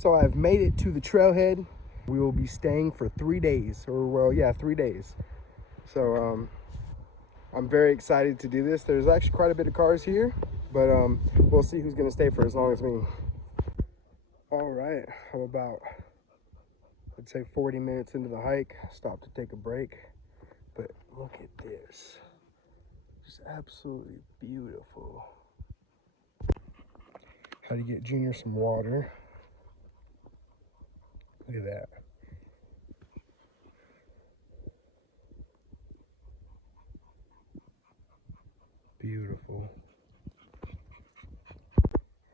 So I've made it to the trailhead. We will be staying for 3 days, or well, yeah, 3 days. So I'm very excited to do this. There's actually quite a bit of cars here, but we'll see who's gonna stay for as long as me. All right, I'm about, I'd say 40 minutes into the hike. Stopped to take a break, but look at this. Just absolutely beautiful. Had to get Junior some water. Look at that. Beautiful.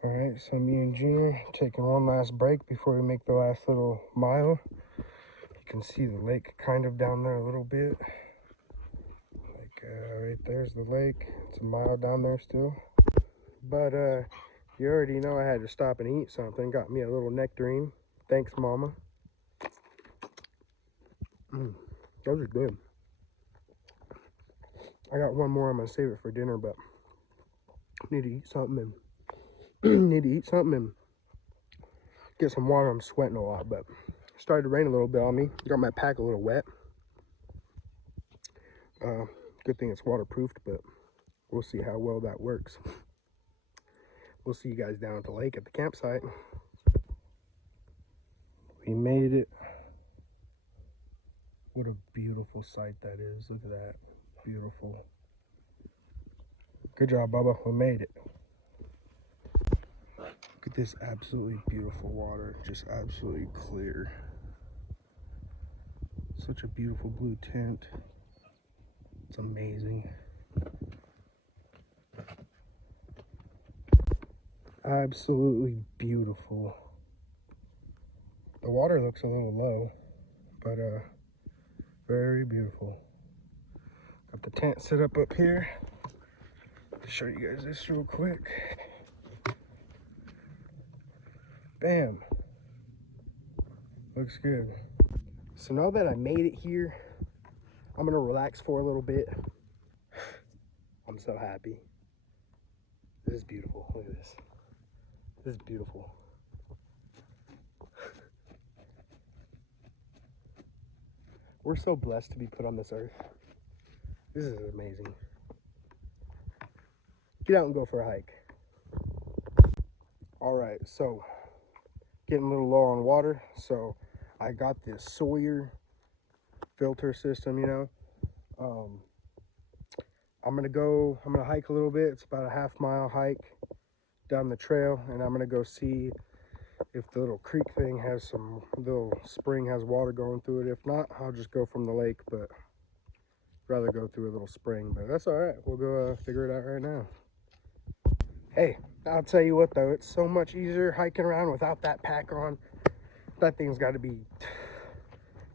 All right, so me and Junior taking one last break before we make the last little mile. You can see the lake kind of down there a little bit. Like right there's the lake. It's a mile down there still. But you already know I had to stop and eat something. Got me a little nectarine. Thanks, Mama. Those are good. I got one more. I'm gonna save it for dinner, but I need to eat something and get some water. I'm sweating a lot, but it started to rain a little bit on me. Got my pack a little wet. Good thing it's waterproofed, but we'll see how well that works. We'll see you guys down at the lake at the campsite. We made it. What a beautiful sight that is. Look at that. Beautiful. Good job, Bubba. We made it. Look at this absolutely beautiful water. Just absolutely clear. Such a beautiful blue tint. It's amazing. Absolutely beautiful. The water looks a little low, but very beautiful. Got the tent set up here. I'll show you guys this real quick. Bam. Looks good. So now that I made it here, I'm gonna relax for a little bit. I'm so happy. This is beautiful. Look at this. This is beautiful. We're so blessed to be put on this earth. This is amazing. Get out and go for a hike. All right, so getting a little low on water, so I got this Sawyer filter system, you know. I'm gonna hike a little bit. It's about a half-mile hike down the trail, and I'm gonna go see if the little creek thing has some, little spring has water going through it. If not, I'll just go from the lake, but rather go through a little spring, but that's all right. We'll go figure it out right now. Hey, I'll tell you what though, it's so much easier hiking around without that pack on. That thing's got to be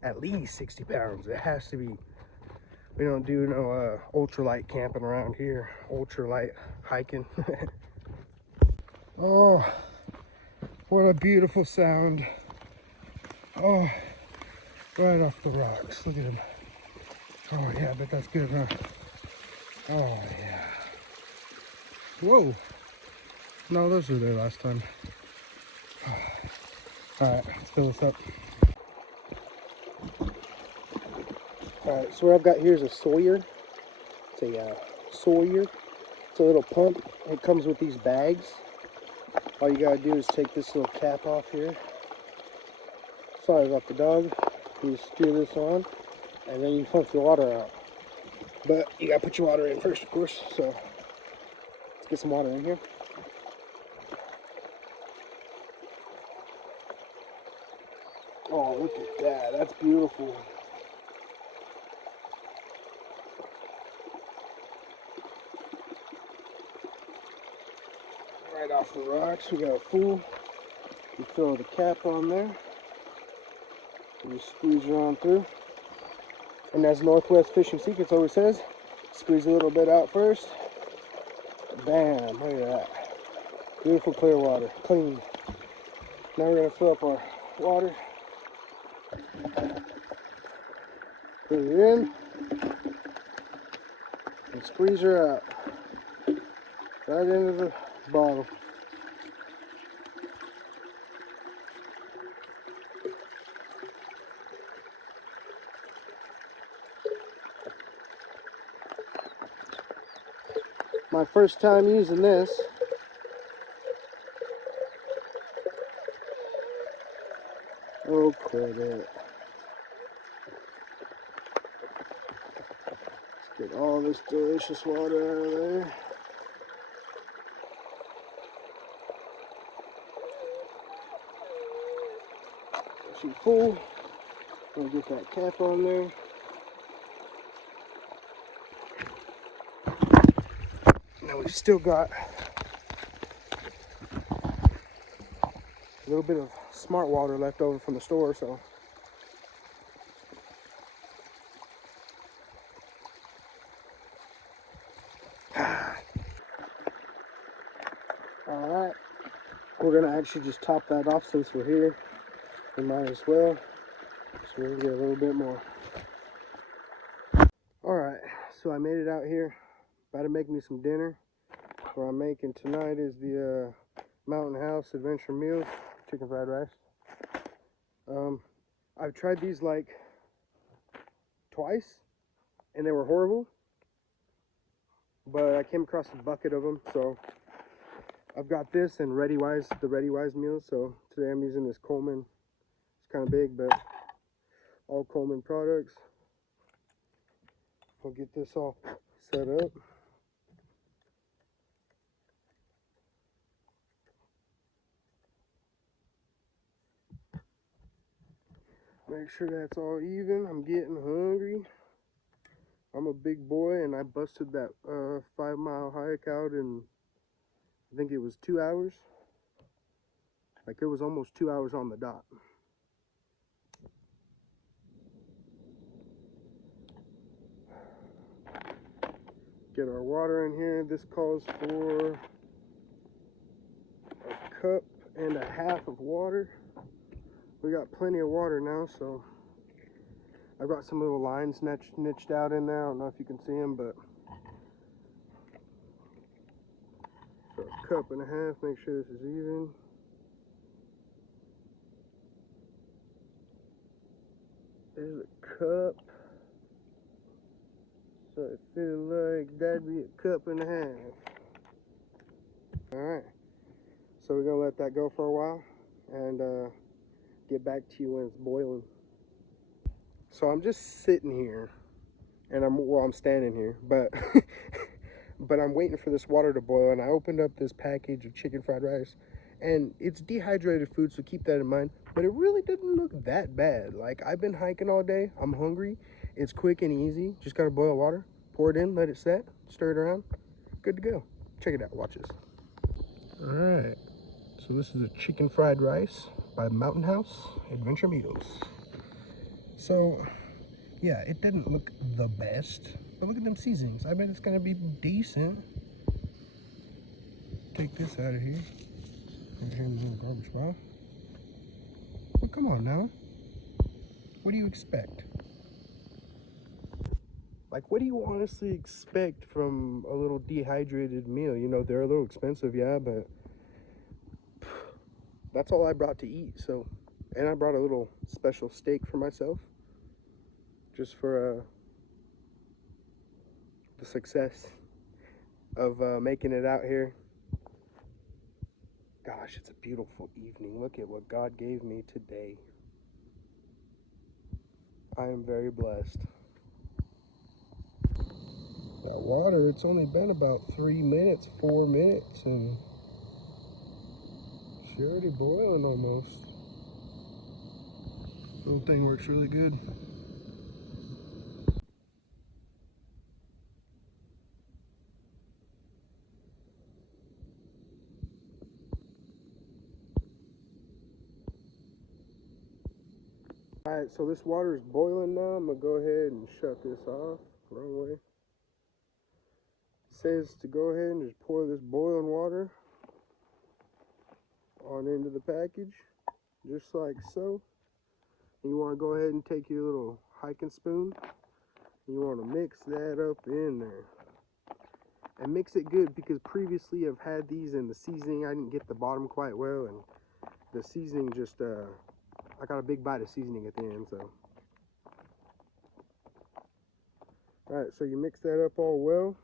at least 60 pounds. It has to be. We don't do no ultralight camping around here. Ultralight hiking. Oh, what a beautiful sound. Oh, right off the rocks. Look at him. Oh yeah, I bet that's good, huh? Oh yeah. Whoa. No, those were there last time. All right, let's fill this up. All right, so what I've got here is a Sawyer. It's a Sawyer. It's a little pump. It comes with these bags. All you gotta do is take this little cap off here. Sorry about the dog. You screw this on, and then you pump your water out. But you gotta put your water in first, of course. So let's get some water in here. Oh, look at that. That's beautiful. Right off the rocks, we got a full. You throw the cap on there. And you squeeze it on through. And as Northwest Fishing Secrets always says, squeeze a little bit out first. Bam, look at that. Beautiful clear water, clean. Now we're gonna fill up our water. Put it in. And squeeze her out. Right into the bottle. my first time using this. Oh, quit it. Let's get all this delicious water out of there. She's full. Gonna get that cap on there. Now we've still got a little bit of smart water left over from the store, so alright, we're gonna actually just top that off since we're here. We might as well. So we're gonna get a little bit more. Alright, so I made it out here. About to make me some dinner. What I'm making tonight is the Mountain House Adventure Meals, chicken fried rice. I've tried these like twice and they were horrible, but I came across a bucket of them, so I've got this and ReadyWise, the ReadyWise meals. So today I'm using this Coleman. It's kind of big, but all Coleman products. I'll get this all set up. Make sure that's all even. I'm getting hungry. I'm a big boy and I busted that 5-mile hike out in, I think it was 2 hours. Like it was almost 2 hours on the dot. Get our water in here. This calls for a cup and a half of water. We got plenty of water now, so I've got some little lines niched out in there. I don't know if you can see them, but so a cup and a half. Make sure this is even. There's a cup. So I feel like that'd be a cup and a half. Alright. So we're gonna let that go for a while and get back to you when it's boiling. So I'm just sitting here and I'm standing here, but but I'm waiting for this water to boil, and I opened up this package of chicken fried rice, and it's dehydrated food, so keep that in mind, but it really didn't look that bad. Like, I've been hiking all day, I'm hungry, it's quick and easy. Just gotta boil water, pour it in, let it set, stir it around, good to go. Check it out, watch this. All right, so this is a chicken fried rice by Mountain House Adventure Meals. So yeah, it didn't look the best, but look at them seasonings. I bet it's gonna be decent. Take this out of here. Put it here in the little garbage pile. Well, come on now. What do you expect? Like, what do you honestly expect from a little dehydrated meal? You know, they're a little expensive, yeah, but that's all I brought to eat. So, and I brought a little special steak for myself, just for the success of making it out here. Gosh, it's a beautiful evening. Look at what God gave me today. I am very blessed. That water, it's only been about 3 minutes, 4 minutes, and it's already boiling almost. Little thing works really good. Alright, so this water is boiling now. I'm gonna go ahead and shut this off. Wrong way. It says to go ahead and just pour this boiling water on into the package, just like so. And you want to go ahead and take your little hiking spoon. And you want to mix that up in there. And mix it good, because previously I've had these and the seasoning, I didn't get the bottom quite well, and the seasoning just, I got a big bite of seasoning at the end, so. Alright, so you mix that up all well.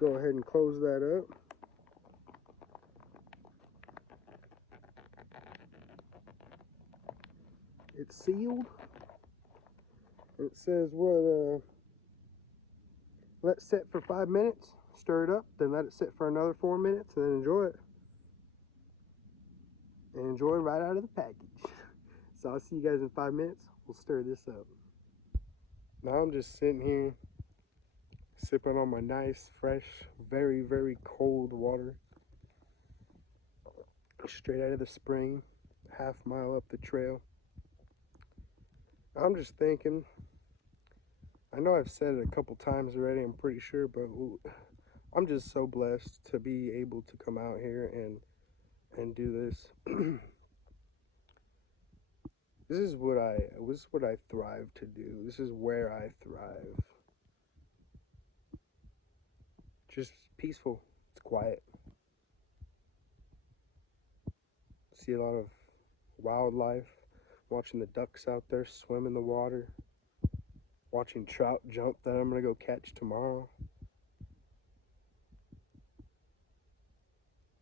go ahead and close that up. It's sealed. It says what, let set for 5 minutes, stir it up, then let it sit for another 4 minutes, and then enjoy it. And enjoy right out of the package. So I'll see you guys in 5 minutes. We'll stir this up. Now I'm just sitting here sipping on my nice, fresh, very, very cold water. Straight out of the spring, half mile up the trail. I'm just thinking, I know I've said it a couple times already, I'm pretty sure, but I'm just so blessed to be able to come out here and do this. This is what I thrive to do. This is where I thrive. Just peaceful. It's quiet. See a lot of wildlife. Watching the ducks out there swim in the water. Watching trout jump that I'm gonna go catch tomorrow.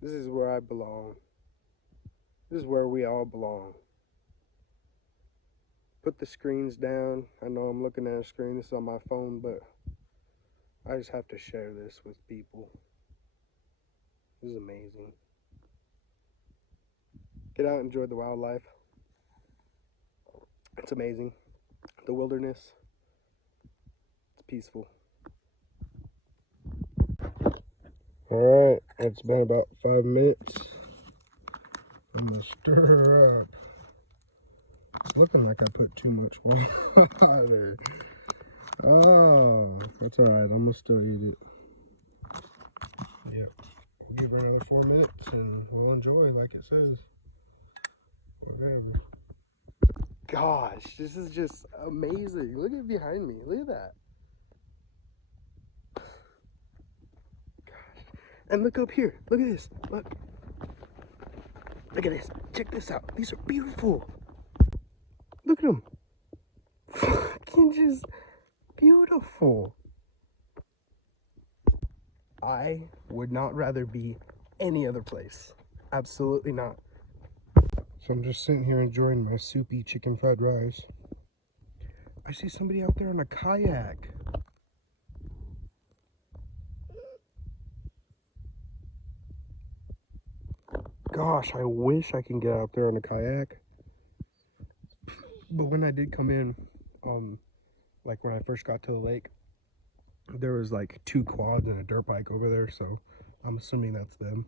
This is where I belong. This is where we all belong. Put the screens down. I know I'm looking at a screen. This is on my phone, but I just have to share this with people. This is amazing. Get out and enjoy the wildlife. It's amazing. The wilderness. It's peaceful. Alright, it's been about 5 minutes. I'm gonna stir her up. It's looking like I put too much water. Oh, that's alright. I'm gonna still eat it. Yep. We'll give her another 4 minutes and we'll enjoy like it says. Whatever. Gosh, this is just amazing. Look at behind me. Look at that. Gosh. And look up here. Look at this. Look. Look at this. Check this out. These are beautiful. Look at them. Fucking just beautiful. I would not rather be any other place. Absolutely not. So I'm just sitting here enjoying my soupy chicken fried rice. I see somebody out there on a kayak. Gosh, I wish I can get out there on a kayak. But when I did come in, like when I first got to the lake, there was like 2 quads and a dirt bike over there, so I'm assuming that's them.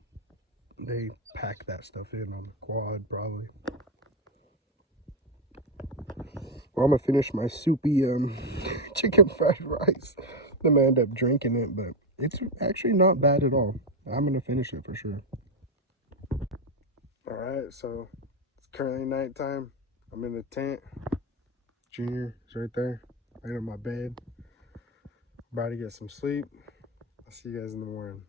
They pack that stuff in on the quad, probably. Well, I'm gonna finish my soupy chicken fried rice. I'm gonna end up drinking it, but it's actually not bad at all. I'm gonna finish it for sure. Alright, so it's currently nighttime. I'm in the tent. Junior is right there, right on my bed. About to get some sleep. I'll see you guys in the morning.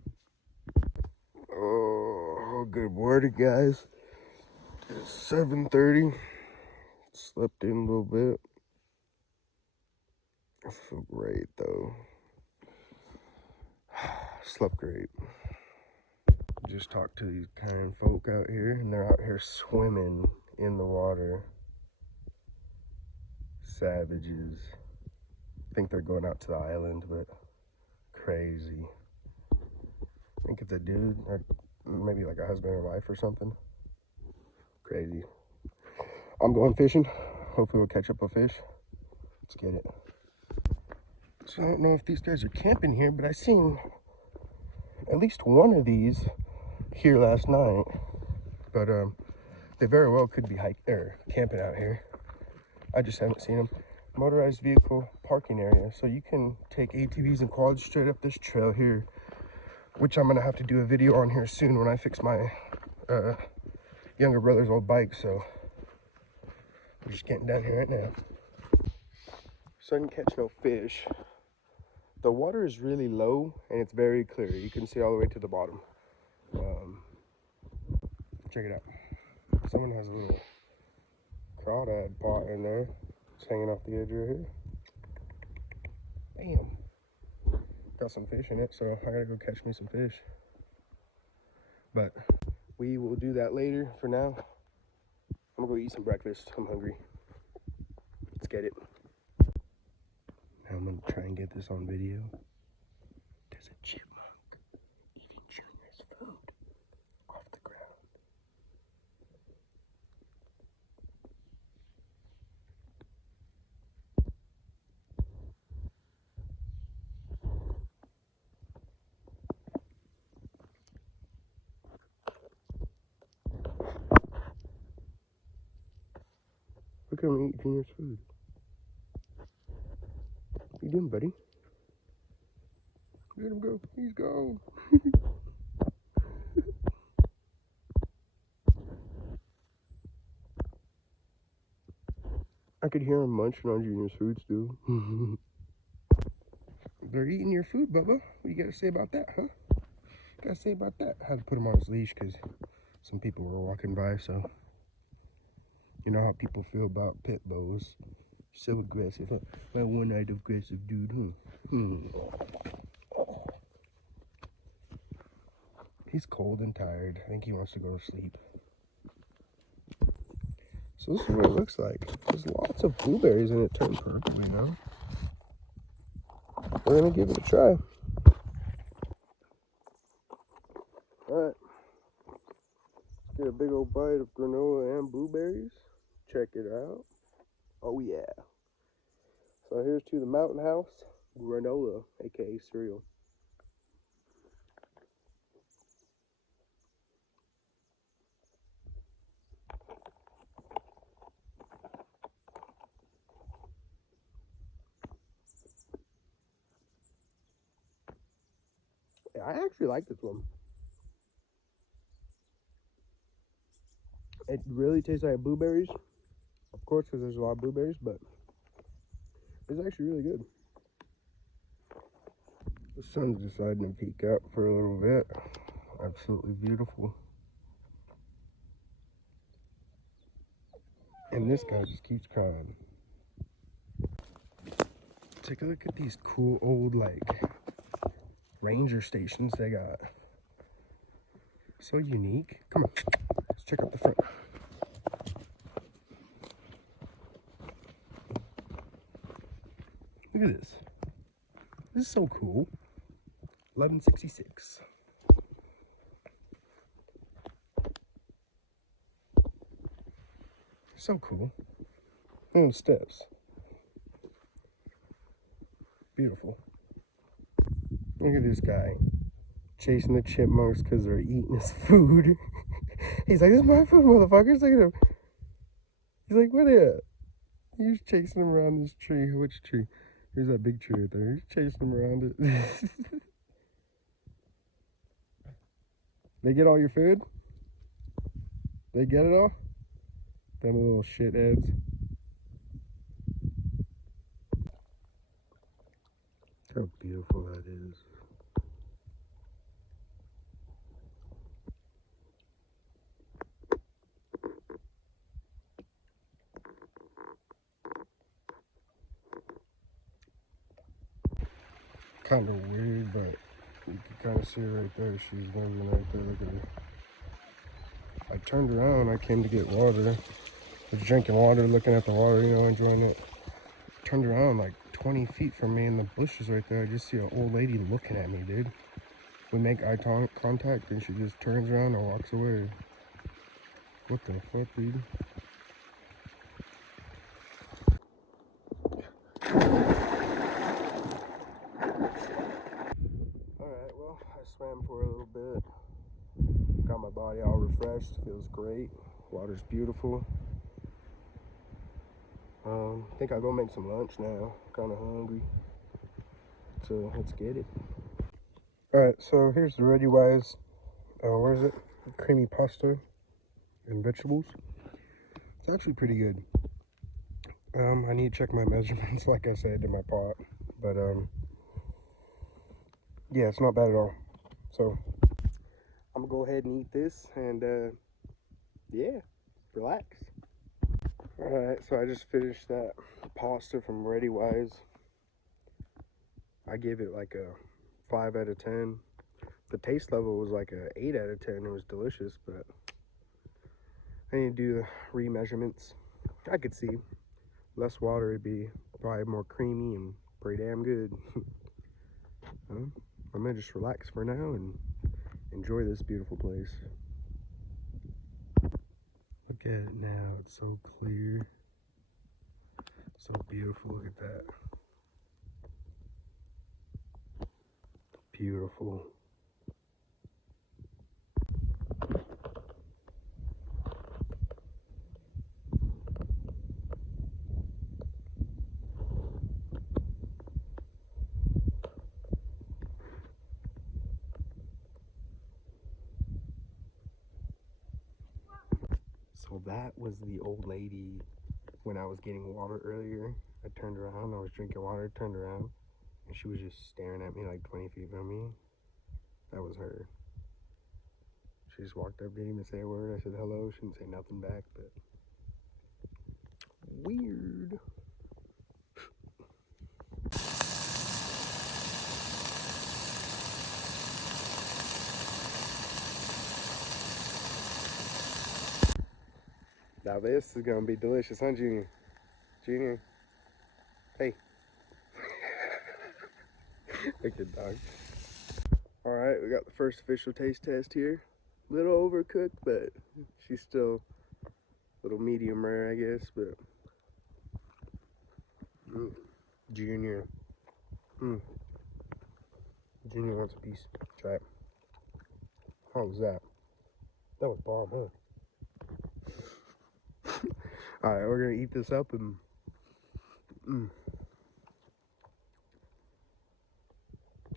Oh, good morning, guys. It's 7:30. Slept in a little bit. I feel great, though. Slept great. Just talked to these kind folk out here, and they're out here swimming in the water. Savages. I think they're going out to the island, but crazy. I think it's a dude, or maybe like a husband or wife or something. Crazy. I'm going fishing. Hopefully we'll catch up a fish. Let's get it. So I don't know if these guys are camping here, but I seen at least one of these here last night. But they very well could be camping out here. I just haven't seen them. Motorized vehicle parking area. So you can take ATVs and quads straight up this trail here, which I'm gonna have to do a video on here soon when I fix my younger brother's old bike. So we're just getting down here right now. So I didn't catch no fish. The water is really low and it's very clear. You can see all the way to the bottom. Check it out. Someone has a little crawdad pot in there. It's hanging off the edge right here. Bam. got some fish in it, so I gotta go catch me some fish. But we will do that later. For now, I'm gonna go eat some breakfast. I'm hungry. Let's get it. Now I'm gonna try and get this on video. There's a chipmunk eating Junior's food off the ground. Look at him eat Junior's food. What you doing, buddy? Let him go. He's gone. I could hear him munching on Junior's food still. They're eating your food, Bubba. What you gotta say about that, huh? Gotta say about that? I had to put him on his leash because some people were walking by, so you know how people feel about pit bulls. So aggressive, huh? That one-eyed aggressive dude, huh? He's cold and tired. I think he wants to go to sleep. So this is what it looks like. There's lots of blueberries and it turned purple, you know? We're gonna give it a try. Alright. Let's get a big old bite of granola and blueberries. Check it out. Oh yeah. So here's to the Mountain House granola, aka cereal. Yeah, I actually like this one. It really tastes like blueberries, of course, because there's a lot of blueberries, but it's actually really good. The sun's deciding to peek out for a little bit. Absolutely beautiful. And this guy just keeps crying. Take a look at these cool old, like, ranger stations they got. So unique. Come on, let's check out the front. Look at this. This is so cool. 1166. So cool. Look at the steps. Beautiful. Look at this guy chasing the chipmunks because they're eating his food. He's like, this is my food, motherfuckers. Look at him. He's like, what is? He's chasing him around this tree. Which tree? Here's that big tree right there. He's chasing him around it. They get all your food? They get it all? Them little shitheads. How beautiful that is. Kind of weird, but you can kind of see her right there. She's moving right there. Look at her. I turned around. I came to get water. I was drinking water, looking at the water, you know, enjoying it. Turned around like 20 feet from me in the bushes right there. I just see an old lady looking at me, dude. We make eye contact and she just turns around and walks away. What the fuck, dude? Alright, well, I swam for a little bit. Got my body all refreshed. Feels great. Water's beautiful. I think I'll go make some lunch now. Kind of hungry. So let's get it. Alright, so here's the Ready Wise, where is it? Creamy pasta and vegetables. It's actually pretty good. I need to check my measurements, like I said, in my pot. But, yeah, it's not bad at all. So, I'm gonna go ahead and eat this and, yeah, relax. Alright, so I just finished that pasta from Ready Wise. I gave it like a 5 out of 10. The taste level was like a 8 out of 10. It was delicious, but I need to do the remeasurements. I could see less water, it'd be probably more creamy and pretty damn good. I'm gonna just relax for now and enjoy this beautiful place. Look at it now, it's so clear, so beautiful. Look at that. Beautiful. So that was the old lady when I was getting water earlier. I turned around, I was drinking water, turned around, and she was just staring at me like 20 feet from me. That was her. She just walked up, didn't even say a word. I said hello, she didn't say nothing back, but weird. Now this is gonna be delicious, huh, Junior? Junior, hey. Look at dog. All right, we got the first official taste test here. Little overcooked, but she's still a little medium rare, I guess. But Junior, Junior wants a piece. Try it. How was that? That was bomb, huh? All right, we're gonna eat this up and I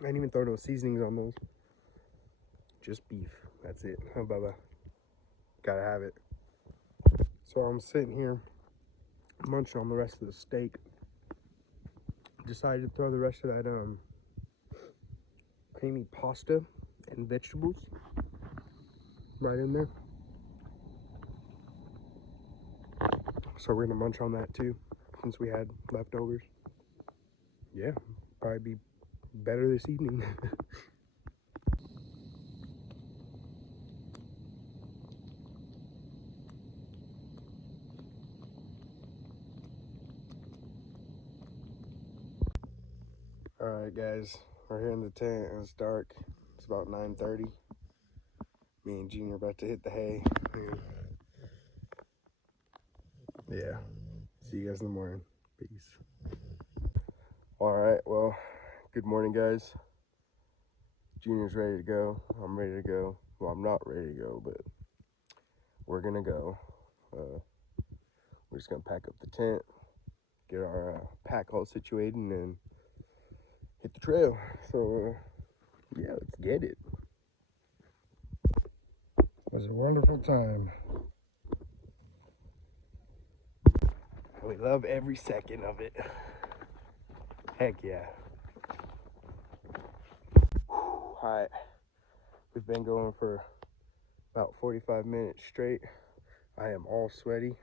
didn't even throw no seasonings on those. Just beef. That's it. Huh, Bubba? Gotta have it. So I'm sitting here munching on the rest of the steak. Decided to throw the rest of that creamy pasta and vegetables right in there. So we're gonna munch on that too, since we had leftovers. Yeah, probably be better this evening. All right, guys, we're here in the tent and it's dark. It's about 9:30. Me and Junior about to hit the hay. Yeah. See you guys in the morning. Peace. All right, well, good morning, guys. Junior's ready to go. I'm ready to go. Well, I'm not ready to go, but we're gonna go. We're just gonna pack up the tent, get our pack all situated, and then hit the trail. So, yeah, let's get it. It was a wonderful time. We love every second of it. Heck yeah. Alright, we've been going for about 45 minutes straight. I am all sweaty,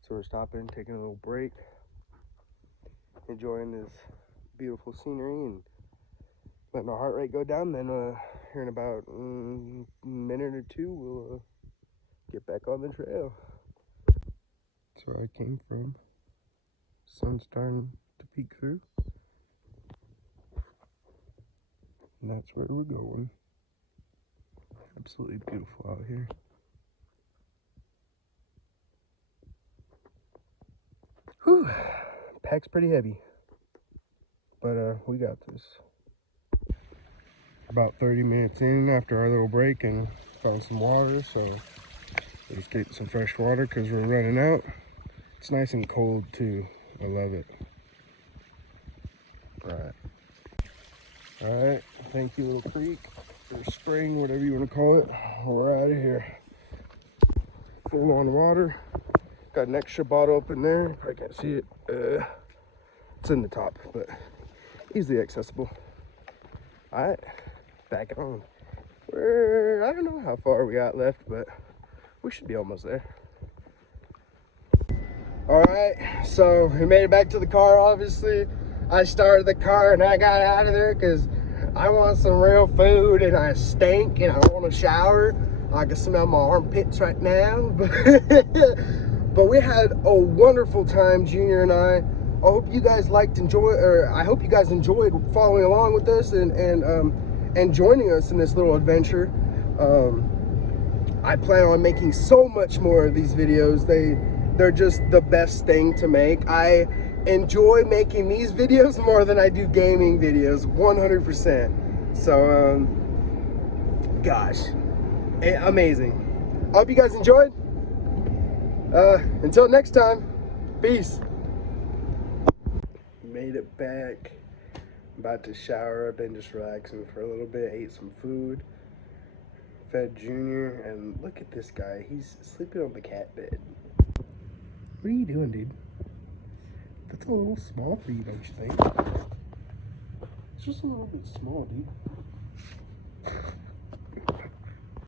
so we're stopping, taking a little break, enjoying this beautiful scenery and letting our heart rate go down. Then here in about a minute or two, we'll get back on the trail. That's where I came from. Sun's starting to peek through. And that's where we're going. Absolutely beautiful out here. Whew. Pack's pretty heavy. But we got this. About 30 minutes in after our little break and found some water, so let's get some fresh water because we're running out. It's nice and cold too. I love it. All right, thank you, Little Creek, or spring, whatever you want to call it. We're out of here. Full on water. Got an extra bottle up in there. I can't see it. It's in the top, but easily accessible. All right, back on. I don't know how far we got left, but we should be almost there. All right, so we made it back to the car, obviously. I started the car and I got out of there because I want some real food, and I stink, and I want to shower. I can smell my armpits right now. But we had a wonderful time, Junior and I. I hope you guys I hope you guys enjoyed following along with us and joining us in this little adventure. I plan on making so much more of these videos. They're just the best thing to make. I enjoy making these videos more than I do gaming videos, 100%. So, gosh, amazing. I hope you guys enjoyed. Until next time, peace. Made it back. About to shower. I've been just relaxing for a little bit. Ate some food. Fed Junior, and look at this guy. He's sleeping on the cat bed. What are you doing, dude? That's a little small for you, don't you think? It's just a little bit small, dude.